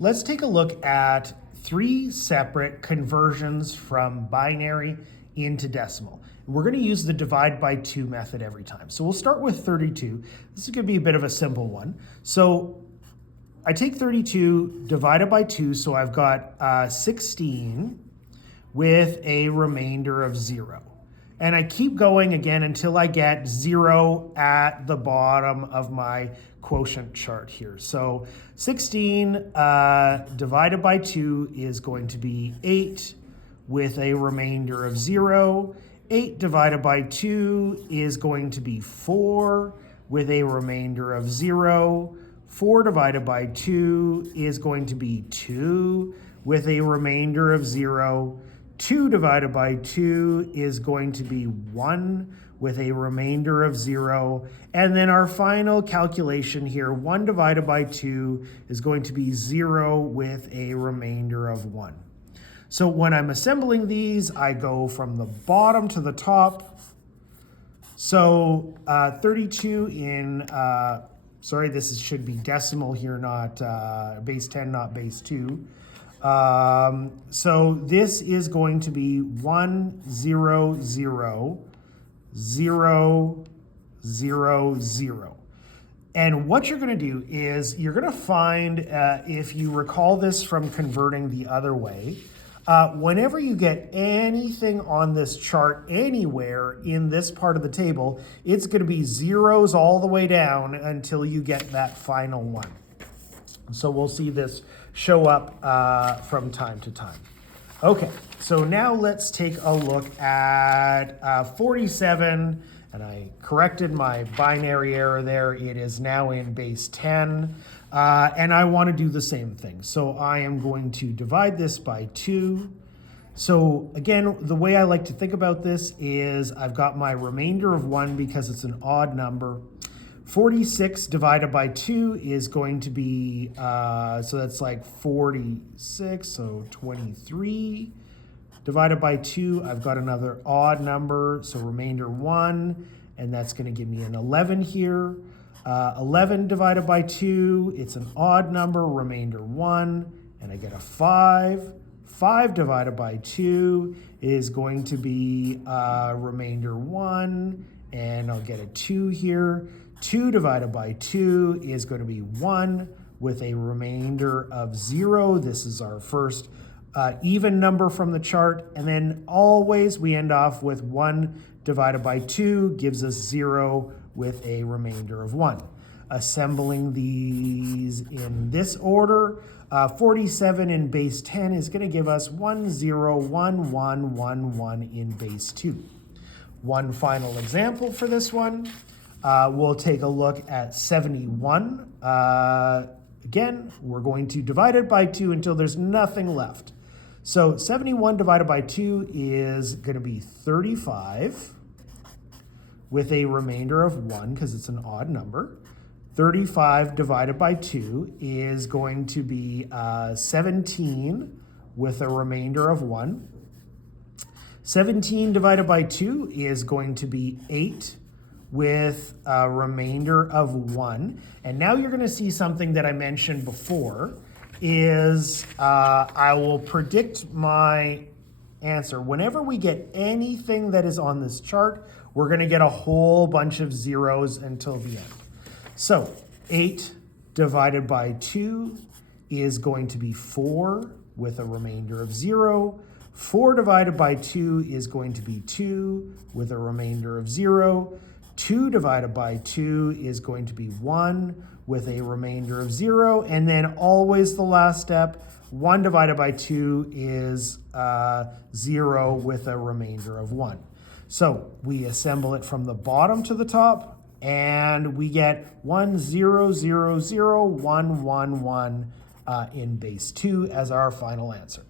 Let's take a look at three separate conversions from binary into decimal. We're going to use the divide by 2 method every time. So we'll start with 32. This is going to be a bit of a simple one. So I take 32 divided by 2, so I've got 16 with a remainder of 0. And I keep going again until I get 0 at the bottom of my quotient chart here. So 16 divided by 2 is going to be 8 with a remainder of 0. 8 divided by 2 is going to be 4 with a remainder of 0. 4 divided by 2 is going to be 2 with a remainder of 0. 2 divided by 2 is going to be 1 with a remainder of 0. And then our final calculation here, 1 divided by 2 is going to be 0 with a remainder of 1. So when I'm assembling these, I go from the bottom to the top. So 32 in, sorry, this should be decimal here, not base 10, not base 2. So this is going to be 1, 0, 0, 0, 0, 0. And what you're going to do is you're going to find, if you recall this from converting the other way, whenever you get anything on this chart anywhere in this part of the table, it's going to be zeros all the way down until you get that final one. So we'll see this show up from time to time. Okay, so now let's take a look at 47, and I corrected my binary error there. It is now in base 10, and I want to do the same thing. So I am going to divide this by 2. So again, the way I like to think about this is I've got my remainder of 1 because it's an odd number. 46 divided by 2 is going to be, so that's like 46, so 23. Divided by 2, I've got another odd number, so remainder 1, and that's going to give me an 11 here. 11 divided by 2, it's an odd number, remainder 1, and I get a 5. 5 divided by 2 is going to be remainder 1, and I'll get a 2 here. 2 divided by 2 is going to be 1 with a remainder of 0. This is our first even number from the chart. And then always we end off with 1 divided by 2 gives us 0 with a remainder of 1. Assembling these in this order, 47 in base 10 is going to give us 1, 0, 1, 1, 1, 1 in base 2. One final example for this one. We'll take a look at 71. Again, we're going to divide it by 2 until there's nothing left. So 71 divided by 2 is going to be 35 with a remainder of 1 because it's an odd number. 35 divided by 2 is going to be 17 with a remainder of 1. 17 divided by 2 is going to be 8 with a remainder of 1. And now you're going to see something that I mentioned before is I will predict my answer. Whenever we get anything that is on this chart, we're going to get a whole bunch of zeros until the end. So 8 divided by 2 is going to be 4 with a remainder of 0. 4 divided by 2 is going to be 2 with a remainder of 0. 2 divided by 2 is going to be 1 with a remainder of 0. And then always the last step, 1 divided by 2 is 0 with a remainder of 1. So we assemble it from the bottom to the top, and we get 1, 0, 0, 0, 1, 1, 1 in base 2 as our final answer.